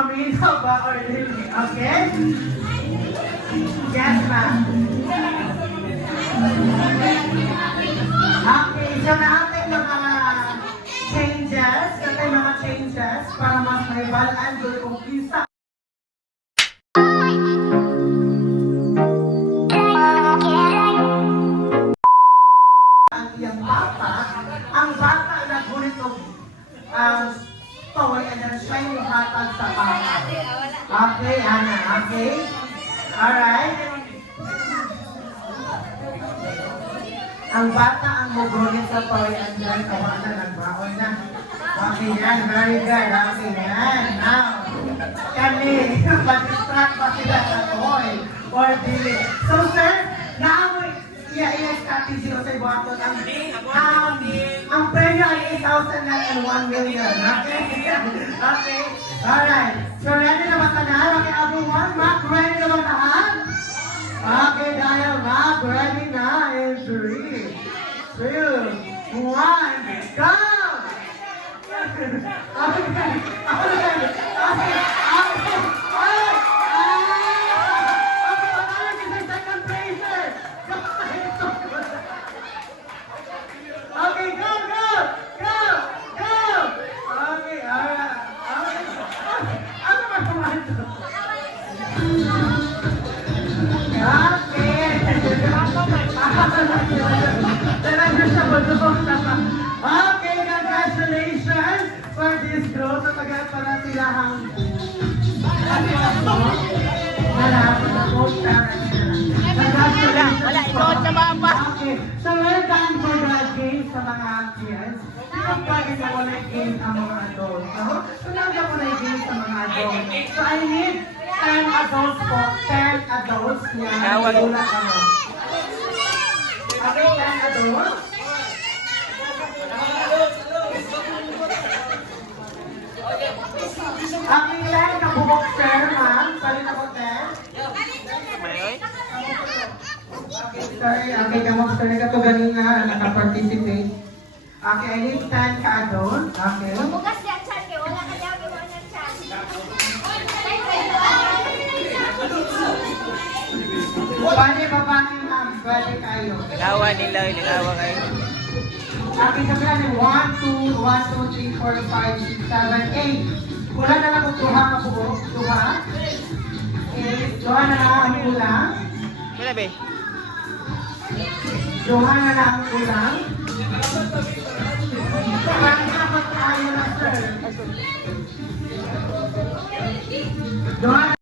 maminaw ba or hindi? Okay? Yes, ma'am. Okay, so na ating mga changes, para mas may balaan doon kung isa. Ang bata na gunit o toy and then siya yung hatag sa bata. Okay, Ana, okay? Alright? Ang bata ang mugunit sa toy and then kawa na nagbaon na. Okay, yan. Very good. Okay, yan. Now, kami, mag-distract pa sila sa toy or dili. So, sir, naamoy strategy o sa ibuhaton ang premyo ay 8,000 and 1 million. Okay? Okay. Alright. So, ready na ba tanan? Okay, everyone. Mac, ready na ba tahan? Okay, dahil Mac, ready na in 3, 2, 1, go! Okay, congratulations for this growth sa para silahang Wala, ikaw sa mama. Okay, so we're done for the games sa mga kids. Hindi pwede na wala games ang mga adults. So nagda ko na games sa mga adults. So I need 10 adults po. 10 adults niya. Wala kamo. Okay, 10 adults. Aking lang na bubok sir, ma'am. Sali na po, 10. Okay, sorry. Okay, kamok sir. Ito galing nga naka-participate. Okay, I need 10 ka doon. Okay. Bukas niya, chan. Wala ka niya. Wala niya, chan. Pwede ba ba niyo, ma'am? Pwede kayo. Nagawa nila, nagawa kayo. Okay, sabi natin 1, 2, 3, 4, 5, 6, 7, 8. Wala na lang kung tuha ka po. Tuha. Okay. Tuha na lang ang kulang. Wala ba? Tuha na lang ang kulang. Dapat tayo na, sir. Tuha